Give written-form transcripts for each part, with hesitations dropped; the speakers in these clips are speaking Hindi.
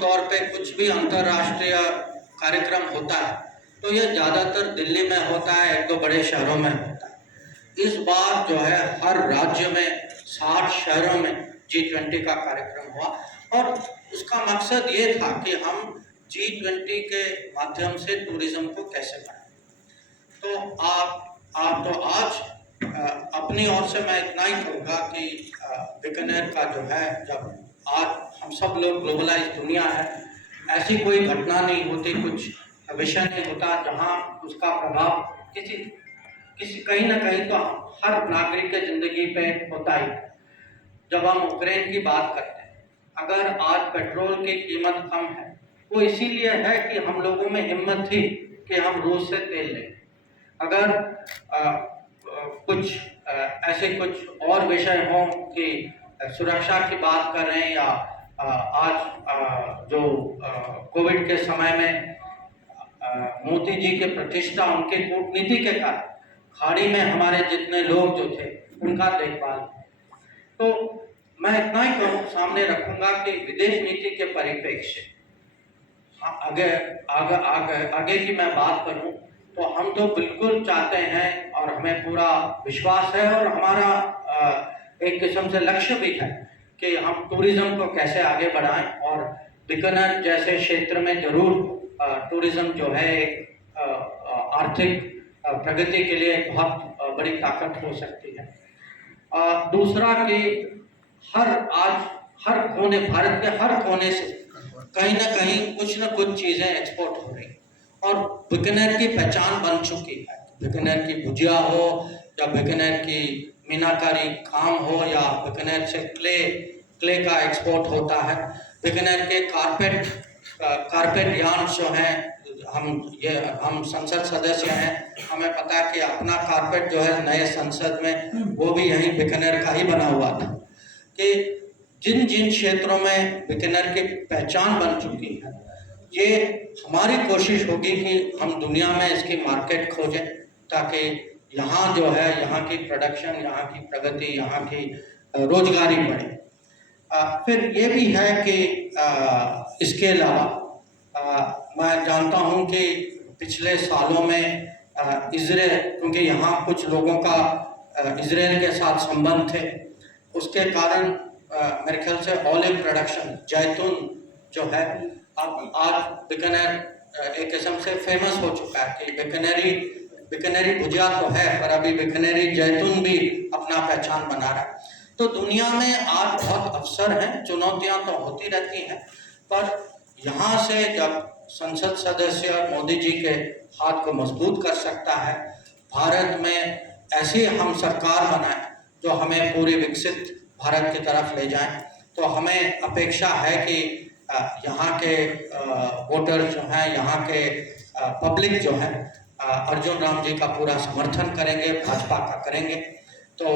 तौर पे कुछ भी अंतर्राष्ट्रीय कार्यक्रम होता है तो ये ज़्यादातर दिल्ली में होता है, एक दो बड़े शहरों में होता है। इस बार जो है हर राज्य में 60 शहरों में G20 का कार्यक्रम हुआ और उसका मकसद ये था कि हम G20 के माध्यम से टूरिज्म को कैसे बढ़ाएं। तो आप तो आज अपनी ओर से मैं इतना ही कहूँगा कि बीकानेर का जो है, जब आज हम सब लोग ग्लोबलाइज दुनिया है, ऐसी कोई घटना नहीं होती, कुछ विषय नहीं होता जहाँ उसका प्रभाव किसी कहीं ना कहीं तो हर नागरिक के जिंदगी पे होता ही। जब हम यूक्रेन की बात करते हैं, अगर आज पेट्रोल की कीमत कम है वो इसीलिए है कि हम लोगों में हिम्मत थी कि हम रूस से तेल लें। अगर कुछ ऐसे कुछ और विषय हों कि सुरक्षा की बात कर रहे हैं या आज जो कोविड के समय में मोदी जी के प्रतिष्ठा, उनके कूटनीति के कारण खाड़ी में हमारे जितने लोग जो थे उनका देखभाल। तो मैं इतना ही सामने रखूंगा कि विदेश नीति के परिप्रेक्ष्य आगे की मैं बात करूं तो हम तो बिल्कुल चाहते हैं और हमें पूरा विश्वास है और हमारा एक किस्म से लक्ष्य भी है कि हम टूरिज्म को कैसे आगे बढ़ाएं और बीकानेर जैसे क्षेत्र में जरूर टूरिज्म जो है एक आर्थिक प्रगति के लिए एक बहुत बड़ी ताकत हो सकती है। दूसरा कि हर कोने, भारत के हर कोने से कहीं ना कहीं कुछ न कुछ चीज़ें एक्सपोर्ट हो रही और बीकानेर की पहचान बन चुकी है। बीकानेर की भुजिया हो या बीकानेर की मीनाकारी काम हो या बीकानेर से क्ले का एक्सपोर्ट होता है। बीकानेर के कारपेट यार्न जो हैं, हम संसद सदस्य हैं, हमें पता है कि अपना कारपेट जो है नए संसद में वो भी यहीं बीकानेर का ही बना हुआ था। कि जिन जिन क्षेत्रों में बीकानेर की पहचान बन चुकी है, ये हमारी कोशिश होगी कि हम दुनिया में इसकी मार्केट खोजें ताकि यहाँ जो है, यहाँ की प्रोडक्शन, यहाँ की प्रगति, यहाँ की रोजगारी बढ़े। फिर ये भी है कि इसके अलावा मैं जानता हूँ कि पिछले सालों में इजराइल, क्योंकि यहाँ कुछ लोगों का इजराइल के साथ संबंध थे, उसके कारण मेरे ख्याल से ऑलिव प्रोडक्शन, जैतून जो है, अब आज बीकानेर एक किस्म से फेमस हो चुका है कि बीकानेरी भुजिया तो है पर अभी बीकानेरी जैतून भी अपना पहचान बना रहा है। तो दुनिया में आज बहुत अवसर हैं, चुनौतियां तो होती रहती हैं, पर यहाँ से जब संसद सदस्य मोदी जी के हाथ को मजबूत कर सकता है, भारत में ऐसी हम सरकार बनाएं जो हमें पूरी विकसित भारत की तरफ ले जाएं, तो हमें अपेक्षा है कि यहाँ के वोटर जो हैं, यहाँ के पब्लिक जो है अर्जुन राम जी का पूरा समर्थन करेंगे, भाजपा का करेंगे। तो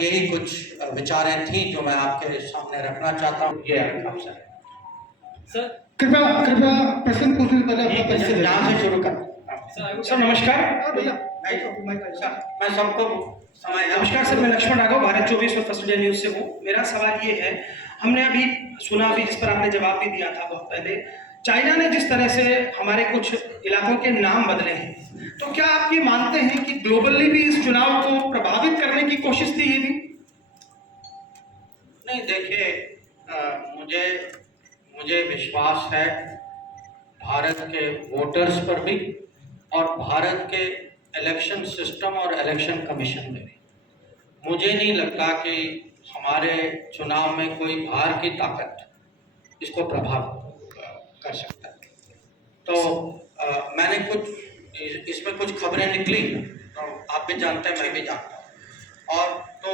यही कुछ विचारें थी जो मैं आपके सामने रखना चाहता हूँ। ये अवसर है सर, कृपया प्रश्न पूछने से पहले यहाँ से शुरू कर। सर नमस्कार। मैं सबको नमस्कार सर, मैं लक्ष्मण राघव, भारत 24 और फर्स्ट इंडिया न्यूज से हूँ। मेरा सवाल ये है, हमने अभी सुना भी, जिस पर आपने जवाब भी दिया था बहुत पहले, चाइना ने जिस तरह से हमारे कुछ इलाकों के नाम बदले हैं, तो क्या आप ये मानते हैं कि ग्लोबली भी इस चुनाव को प्रभावित करने की कोशिश थी? ये भी नहीं, देखिए, मुझे विश्वास है भारत के वोटर्स पर भी और भारत के इलेक्शन सिस्टम और इलेक्शन कमीशन में भी। मुझे नहीं लगता कि हमारे चुनाव में कोई बाहर की ताकत इसको प्रभावित कर सकता है। तो मैंने इसमें कुछ खबरें निकली, तो आप भी जानते हैं, मैं भी जानता हूँ, और तो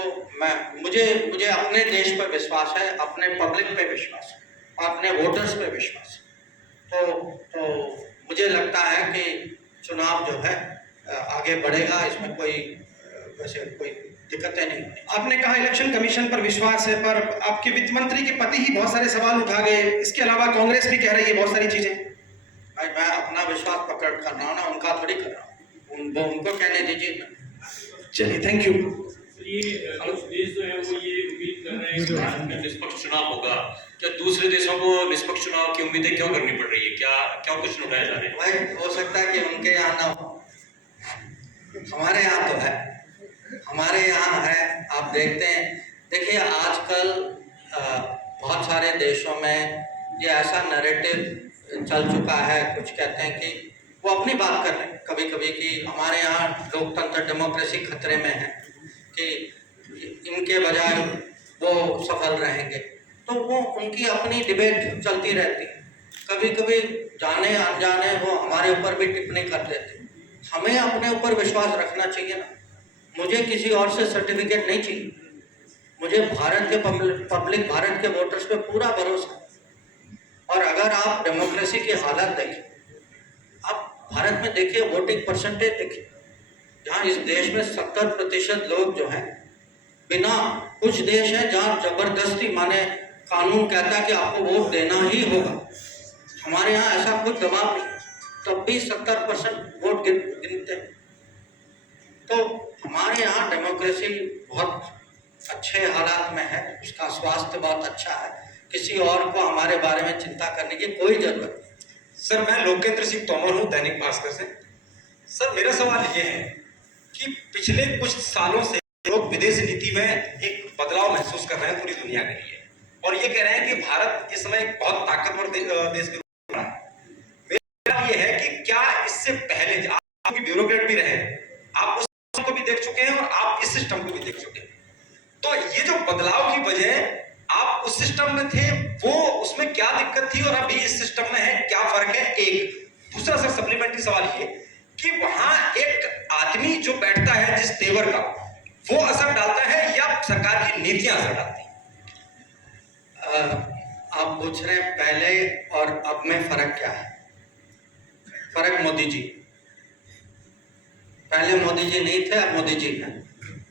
मुझे अपने देश पर विश्वास है, अपने पब्लिक पे विश्वास है, अपने वोटर्स पे विश्वास है। तो मुझे लगता है कि चुनाव जो है आगे बढ़ेगा, इसमें वैसे कोई दिक्कतें नहीं होंगी। आपने कहा इलेक्शन कमीशन पर विश्वास है, पर आपके वित्त मंत्री के पति ही बहुत सारे सवाल उठा गए, इसके अलावा कांग्रेस भी कह रही है बहुत सारी चीजें। भाई, मैं अपना विश्वास पकड़ कर रहा हूँ ना, उनका थोड़ी कर रहा हूँ, उनको कहने दीजिए। चलिए, थैंक यू। ये देश जो है वो ये उम्मीद कर रहे हैं कि भारत में निष्पक्ष चुनाव होगा, क्या दूसरे देशों को निष्पक्ष चुनाव की उम्मीदें क्यों करनी पड़ रही है? क्या क्या कुछ उठाया जा रहा है? भाई हो सकता है कि उनके यहाँ ना हो, हमारे यहाँ तो है, हमारे यहाँ है। आप देखते हैं, देखिए आजकल बहुत सारे देशों में ये ऐसा नैरेटिव चल चुका है, कुछ कहते हैं कि वो अपनी बात कर रहे हैं कभी कभी कि हमारे यहाँ लोकतंत्र डेमोक्रेसी खतरे में है, कि इनके बजाय वो सफल रहेंगे। तो वो उनकी अपनी डिबेट चलती रहती है, कभी कभी जाने अनजाने वो हमारे ऊपर भी टिप्पणी कर देते हैं। हमें अपने ऊपर विश्वास रखना चाहिए ना। मुझे किसी और से सर्टिफिकेट नहीं चाहिए, मुझे भारत के पब्लिक भारत के वोटर्स पे पूरा भरोसा है। और अगर आप डेमोक्रेसी की हालत देखें, आप भारत में देखिए वोटिंग परसेंटेज देखिए, जहाँ इस देश में 70% लोग जो हैं बिना, कुछ देश हैं जहाँ जबरदस्ती माने कानून कहता है कि आपको वोट देना ही होगा, हमारे यहाँ ऐसा कुछ दबाव नहीं, तब भी 70% वोट गिनते हैं। तो हमारे यहाँ डेमोक्रेसी बहुत अच्छे हालात में है, उसका स्वास्थ्य बहुत अच्छा है, किसी और को हमारे बारे में चिंता करने की कोई जरूरत नहीं। सर, मैं लोकेंद्र सिंह तोमर हूँ, दैनिक भास्कर से। सर, मेरा सवाल ये है कि पिछले कुछ सालों से लोग विदेश नीति में एक बदलाव महसूस कर रहे हैं पूरी दुनिया के लिए, और ये कह रहे हैं कि भारत इस समय एक बहुत ताकतवर देश के रूप में है। मेरा ये है कि क्या इससे पहले आप ब्यूरोक्रेट भी रहे, आप उस को भी देख चुके हैं और आप इस सिस्टम को भी देख चुके हैं, तो ये जो बदलाव की वजह आप उस सिस्टम में थे, वो उसमें क्या दिक्कत थी और अभी इस सिस्टम में है, क्या फर्क है? एक दूसरा सर सप्लीमेंट्री सवाल ये कि वहां एक आदमी जो बैठता है जिस तेवर का, वो असर डालता है या सरकार की नीतियां असर डालती हैं? आप पूछ रहे हैं पहले और अब में फर्क क्या है? फर्क मोदी जी, पहले मोदी जी नहीं थे, अब मोदी जी हैं,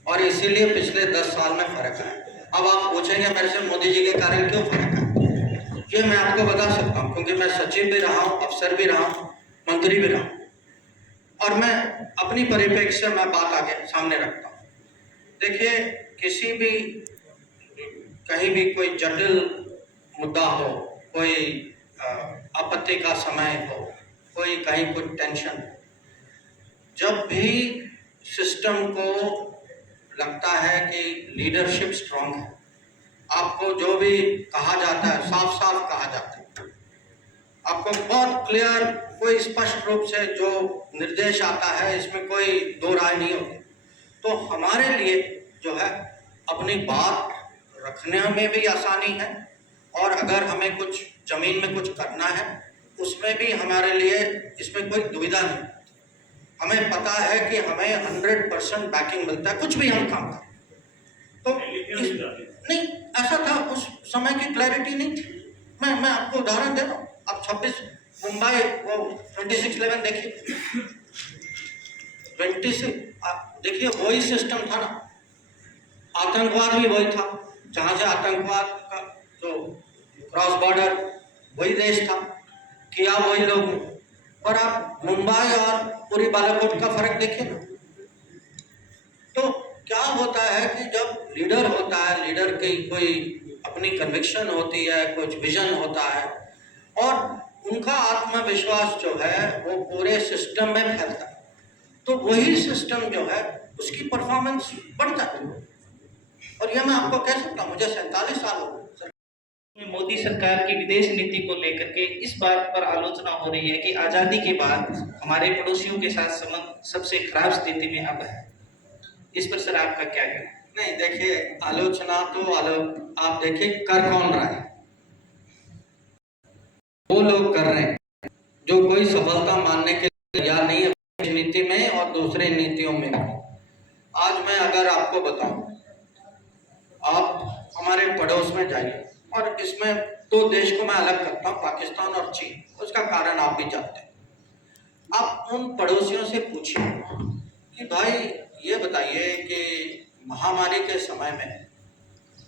और इसीलिए पिछले 10 साल में फर्क है। अब आप पूछेंगे मेरे से मोदी जी के कारण क्यों फर्क है, ये मैं आपको बता सकता हूँ, क्योंकि मैं सचिव भी रहा हूँ, अफसर भी रहा हूँ, मंत्री भी रहा हूँ, और मैं अपनी परिप्रेक्ष्य से मैं बात आगे सामने रखता हूँ। देखिए, किसी भी कहीं भी कोई जटिल मुद्दा हो, कोई आपत्ति का समय हो, कोई कहीं कुछ टेंशन, जब भी सिस्टम को लगता है कि लीडरशिप स्ट्रांग है, आपको जो भी कहा जाता है साफ साफ कहा जाता है, आपको बहुत क्लियर, कोई स्पष्ट रूप से जो निर्देश आता है, इसमें कोई दो राय नहीं होती। तो हमारे लिए जो है अपनी बात रखने में भी आसानी है, और अगर हमें कुछ जमीन में कुछ करना है उसमें भी हमारे लिए इसमें कोई दुविधा नहीं। हमें पता है कि हमें 100% बैकिंग मिलता है, कुछ भी हम काम करें। तो नहीं, ऐसा था, उस समय की क्लैरिटी नहीं थी। मैं आपको उदाहरण दे रहा हूँ, अब 26 मुंबई वो 26/11 देखिए, 26 देखिए, वही सिस्टम था ना, आतंकवाद भी वही था, जहाँ से आतंकवाद का जो क्रॉस बॉर्डर वही देश था, किया वही लोग, और आप मुंबई और पूरी बालाकोट का फर्क देखिए ना। तो क्या होता है कि जब लीडर होता है, लीडर की कोई अपनी कन्विक्शन होती है, कुछ विजन होता है, और उनका आत्मविश्वास जो है वो पूरे सिस्टम में फैलता है, तो वही सिस्टम जो है उसकी परफॉर्मेंस बढ़ जाती है। और यह मैं आपको कह सकता हूँ, मुझे 47 साल हो गए। मोदी सरकार की विदेश नीति को लेकर के इस बात पर आलोचना हो रही है कि आज़ादी के बाद हमारे पड़ोसियों के साथ संबंध सबसे खराब स्थिति में अब है। इस पर सर आपका क्या कहना है? नहीं, देखिए, आलोचना तो आप देखिए कर कौन रहा है, वो लोग कर रहे हैं जो कोई सफलता मानने के लिए तैयार नहीं है इस नीति में और दूसरे नीतियों में। आज मैं अगर आपको बताऊं, आप हमारे पड़ोस में जाइए, और इसमें दो देश को मैं अलग करता हूँ, पाकिस्तान और चीन, उसका कारण आप भी जानते हैं। आप उन पड़ोसियों से पूछिए कि भाई ये बताइए कि महामारी के समय में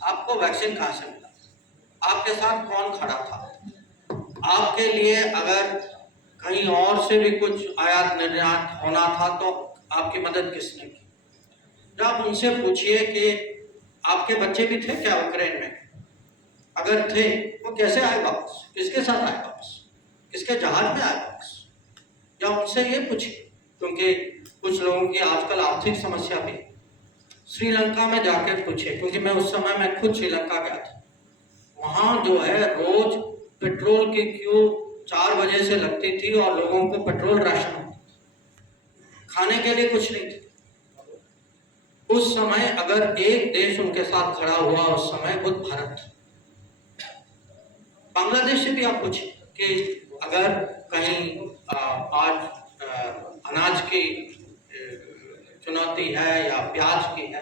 आपको वैक्सीन कहाँ से मिला, आपके साथ कौन खड़ा था, आपके लिए अगर कहीं और से भी कुछ आयात निर्यात होना था तो आपकी मदद किसने की। जब उनसे पूछिए कि आपके बच्चे भी थे क्या यूक्रेन में, अगर थे वो कैसे आए वापस, किसके साथ आए वापस, किसके जहाज में आए वापस, या उनसे ये पूछिए, क्योंकि कुछ लोगों की आजकल आर्थिक समस्या भी है। श्रीलंका में जाकर पूछे, क्योंकि मैं उस समय मैं खुद श्रीलंका गया था। वहाँ जो है रोज पेट्रोल की क्यू 4 बजे से लगती थी और लोगों को पेट्रोल राशन होता था, खाने के लिए कुछ नहीं था। उस समय अगर एक देश उनके साथ खड़ा हुआ उस समय वो भारत था। बांग्लादेश से भी आप पूछिए कि अगर कहीं आज अनाज की चुनौती है या प्याज की है,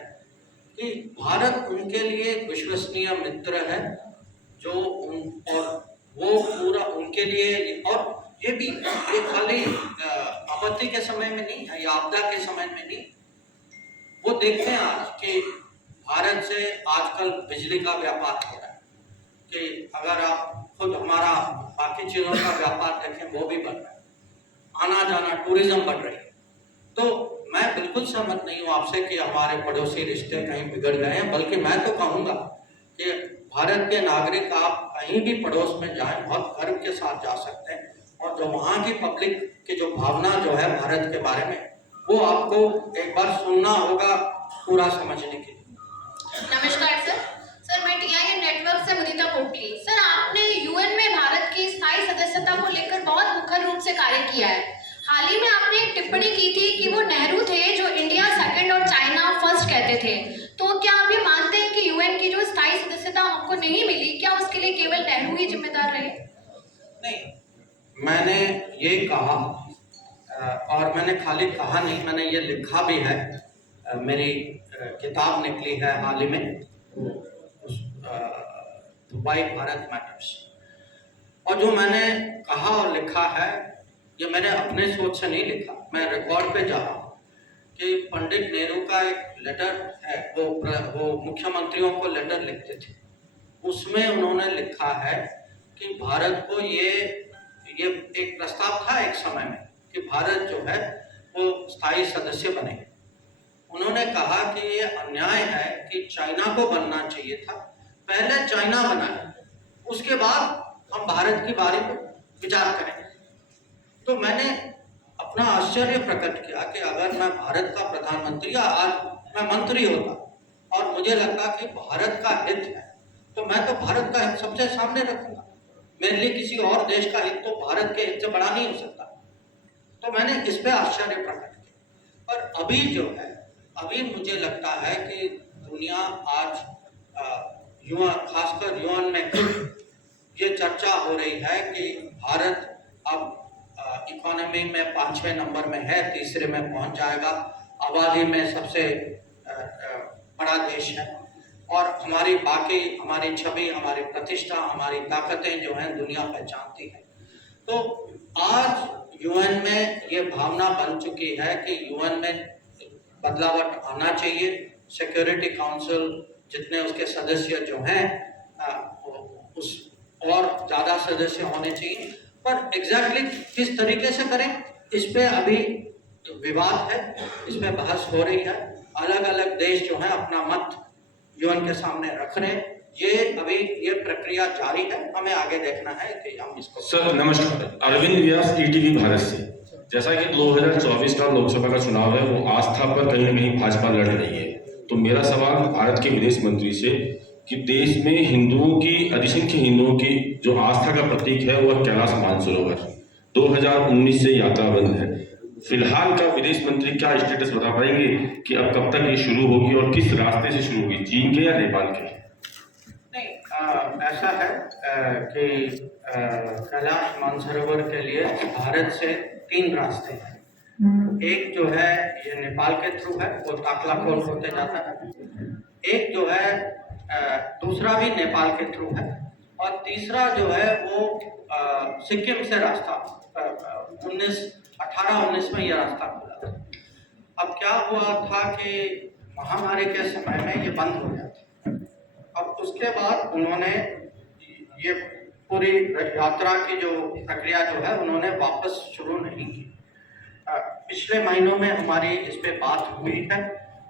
कि भारत उनके लिए एक विश्वसनीय मित्र है, जो और वो पूरा उनके लिए, और ये भी ये खाली आपत्ति के समय में नहीं है या आपदा के समय में नहीं। वो देखते हैं आज कि भारत से आजकल बिजली का व्यापार हो रहा है, कि अगर आप खुद हमारा बाकी चीज़ों का व्यापार देखें वो भी बढ़ रहा है, आना जाना टूरिज्म बढ़ रही है। तो मैं बिल्कुल सहमत नहीं हूँ आपसे कि हमारे पड़ोसी रिश्ते कहीं बिगड़ गए हैं, बल्कि मैं तो कहूँगा कि भारत के नागरिक आप कहीं भी पड़ोस में जाएं बहुत गर्व के साथ जा सकते हैं, और जो वहाँ की पब्लिक की जो भावना जो है भारत के बारे में, वो आपको एक बार सुनना होगा पूरा समझने के लिए। नमस्कार सर। सर मैं टीआईएन नेटवर्क से मुदिता पोटली। सर आपने यूएन में भारत की स्थायी सदस्यता को लेकर बहुत मुखर रूप से कार्य किया है। हाल ही में आपने एक टिप्पणी की थी कि वो नेहरू थे जो इंडिया सेकंड और चाइना फर्स्ट कहते थे। तो क्या आप ये मानते हैं कि यूएन की जो स्थायी सदस्यता हमको नहीं मिली, क्या उसके लिए केवल नेहरू ही जिम्मेदार रहे? नहीं, मैंने ये कहा, और मैंने खाली कहा नहीं, मैंने ये लिखा भी है। मेरी किताब निकली है हाल ही में, वाई भारत मैटर्स, और जो मैंने कहा और लिखा है ये मैंने अपने सोच से नहीं लिखा, मैं रिकॉर्ड पे जा रहा हूँ कि पंडित नेहरू का एक लेटर है, वो मुख्यमंत्रियों को लेटर लिखते थे, उसमें उन्होंने लिखा है कि भारत को ये एक प्रस्ताव था एक समय में कि भारत जो है वो स्थायी सदस्य बने। उन्होंने कहा कि ये अन्याय है कि चाइना को बनना चाहिए था, पहले चाइना बना, उसके बाद हम भारत की बारी को विचार करें। तो मैंने अपना आश्चर्य प्रकट किया कि अगर मैं भारत का प्रधानमंत्री या आज मैं मंत्री होता और मुझे लगा कि भारत का हित है, तो मैं तो भारत का हित सबसे सामने रखूंगा। मेरे लिए किसी और देश का हित तो भारत के हित से बड़ा नहीं हो सकता। तो मैंने इस पे आश्चर्य प्रकट किया। पर अभी जो है, अभी मुझे लगता है कि दुनिया आज खासकर यूएन में ये चर्चा हो रही है कि भारत अब इकोनॉमी में 5वें नंबर में है, तीसरे में पहुंच जाएगा, आबादी में सबसे बड़ा देश है, और हमारी छवि, हमारी प्रतिष्ठा, हमारी ताकतें जो हैं दुनिया पहचानती है। तो आज यूएन में ये भावना बन चुकी है कि यूएन में बदलावट आना चाहिए। सिक्योरिटी काउंसिल जितने उसके सदस्य जो हैं उस और ज़्यादा सदस्य होने चाहिए, पर एग्जैक्टली किस तरीके से करें इस पे अभी विवाद है, इस पे बहस हो रही है। अलग अलग देश जो हैं अपना मत यूएन के सामने रख रहे हैं। ये प्रक्रिया जारी है, हमें आगे देखना है कि हम इसको। सर नमस्कार, अरविंद व्यास ईटीवी भारत से। जैसा कि 2024 का लोकसभा का चुनाव है वो आस्था पर कहीं न कहीं भाजपा लड़ रही है, तो मेरा सवाल भारत के विदेश मंत्री से कि देश में हिंदुओं की, अधिसंख्य हिंदुओं की जो आस्था का प्रतीक है वह कैलाश मानसरोवर 2019 से यात्रा बंद है। फिलहाल का विदेश मंत्री क्या स्टेटस बता पाएंगे कि अब कब तक ये शुरू होगी और किस रास्ते से शुरू होगी, चीन के या नेपाल के? नहीं, ऐसा है कि कैलाश मानसरोवर के लिए भारत से 3 रास्ते हैं। एक जो है ये नेपाल के थ्रू है, वो ताकलाकोल होते जाता है। एक जो है दूसरा भी नेपाल के थ्रू है, और तीसरा जो है वो सिक्किम से रास्ता 18-19 में ये रास्ता खुला था। अब क्या हुआ था कि महामारी के समय में ये बंद हो गया था। अब उसके बाद उन्होंने ये पूरी यात्रा की जो प्रक्रिया जो है उन्होंने वापस शुरू नहीं की। पिछले महीनों में हमारी इस पे बात हुई है,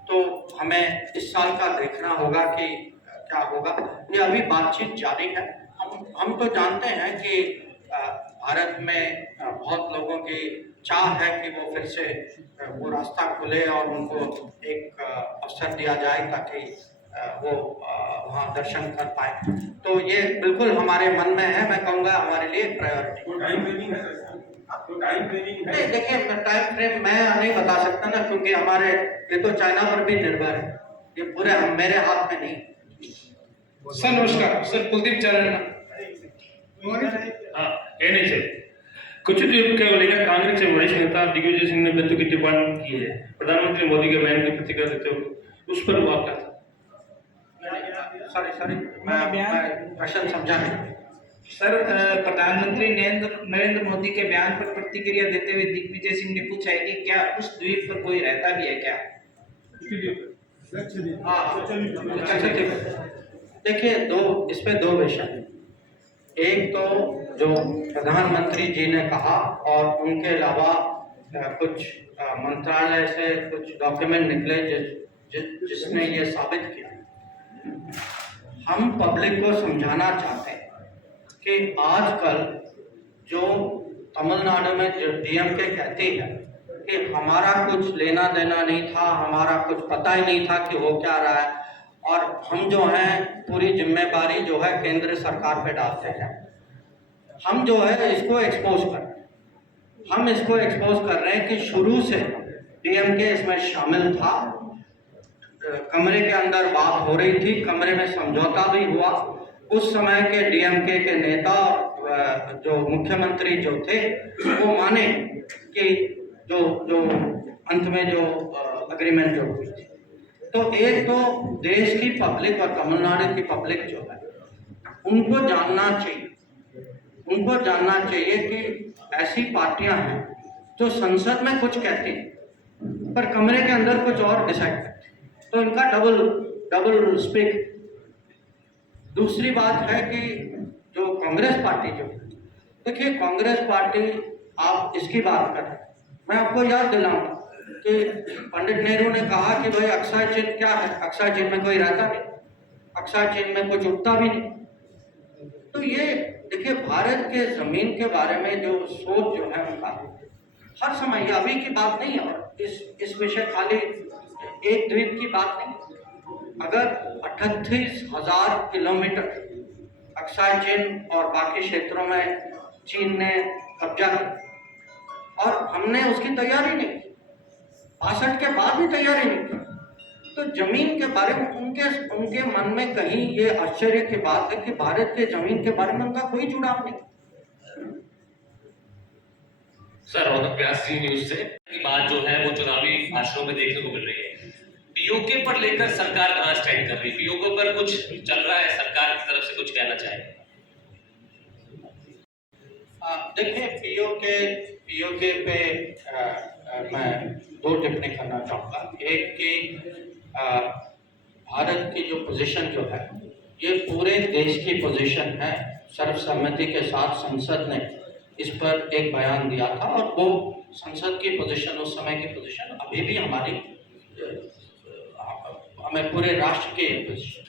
तो हमें इस साल का देखना होगा कि क्या होगा, ये अभी बातचीत जारी है। हम तो जानते हैं कि भारत में बहुत लोगों की चाह है कि वो फिर से वो रास्ता खुले और उनको एक अवसर दिया जाए ताकि वो वहाँ दर्शन कर पाए। तो ये बिल्कुल हमारे मन में है, मैं कहूँगा हमारे लिए प्रायोरिटी। नहीं, देखिए टाइम फ्रेम मैं नहीं बता सकता ना, क्योंकि हमारे ये तो चाइना पर भी निर्भर है, ये पूरे मेरे हाथ में नहीं। सर नमस्कार, सर कुलदीप चरण। हाँ, कहने से कुछ दिन के लेकर कांग्रेस के वरिष्ठ नेता दिग्विजय सिंह ने बंधु की टिप्पणी की है प्रधानमंत्री मोदी के बयान की प्रतिक्रिया देते हुए, उस पर वो क्या था? सॉरी मैं प्रश्न समझा नहीं। सर प्रधानमंत्री नरेंद्र मोदी के बयान पर प्रतिक्रिया देते हुए दिग्विजय सिंह ने पूछा है कि क्या उस द्वीप पर कोई रहता भी है क्या? अच्छा ठीक है। देखिए इस पे दो विषय हैं। एक तो जो प्रधानमंत्री जी ने कहा और उनके अलावा कुछ मंत्रालय से कुछ डॉक्यूमेंट निकले जिसने ये साबित किया। हम पब्लिक को समझाना चाहते हैं कि आजकल जो तमिलनाडु में जो डीएमके कहती है कि हमारा कुछ लेना देना नहीं था, हमारा कुछ पता ही नहीं था कि हो क्या रहा है, और हम जो हैं पूरी जिम्मेदारी जो है केंद्र सरकार पे डालते हैं। हम जो है इसको एक्सपोज कर रहे हैं, हम इसको एक्सपोज कर रहे हैं कि शुरू से डीएमके इसमें शामिल था। कमरे के अंदर बात हो रही थी, कमरे में समझौता भी हुआ। उस समय के डीएमके के नेता जो मुख्यमंत्री जो थे वो माने कि जो अंत में जो एग्रीमेंट जो हुई थी। तो एक तो देश की पब्लिक और तमिलनाडु की पब्लिक जो है उनको जानना चाहिए कि ऐसी पार्टियां हैं जो संसद में कुछ कहती हैं पर कमरे के अंदर कुछ और डिसाइड करती हैं, तो इनका डबल स्पीक। दूसरी बात है कि जो कांग्रेस पार्टी जो, देखिए कांग्रेस पार्टी आप इसकी बात कर रहे हैं, मैं आपको याद दिलाऊंगा कि पंडित नेहरू ने कहा कि भाई अक्षय चिन्ह क्या है, अक्षय चिन्ह में कोई रहता नहीं, अक्षय चिन्ह में कुछ उगता भी नहीं। तो ये देखिए भारत के जमीन के बारे में जो सोच जो है उनका हर समय, ये अभी की बात नहीं है और इस विषय खाली एक द्वीप की बात नहीं। अगर 38,000 किलोमीटर अक्षय चिन्ह और बाकी क्षेत्रों में चीन ने कब्जा किया और हमने उसकी तैयारी नहीं की, 62 के बाद भी तैयारी नहीं की, तो जमीन के बारे में उनके मन में कहीं ये आश्चर्य की बात है कि भारत के जमीन के बारे में उनका कोई जुड़ाव नहीं। सर रौनक व्यास जी न्यूज से की बात जो है वो चुनावी भाषणों में देखने को मिल रही है। पीओके पर लेकर सरकार कहाँ स्टैंड कर रही है? पीओके पर कुछ चल रहा है, सरकार की तरफ से कुछ कहना चाहेंगे? देखिए पीओके पे मैं दो टिप्पणी करना चाहूँगा। एक कि भारत की जो पोजीशन जो है ये पूरे देश की पोजीशन है, सर्वसम्मति के साथ संसद ने इस पर एक बयान दिया था और वो संसद की पोजीशन, उस समय की पोजीशन अभी भी हमें पूरे राष्ट्र की पोजीशन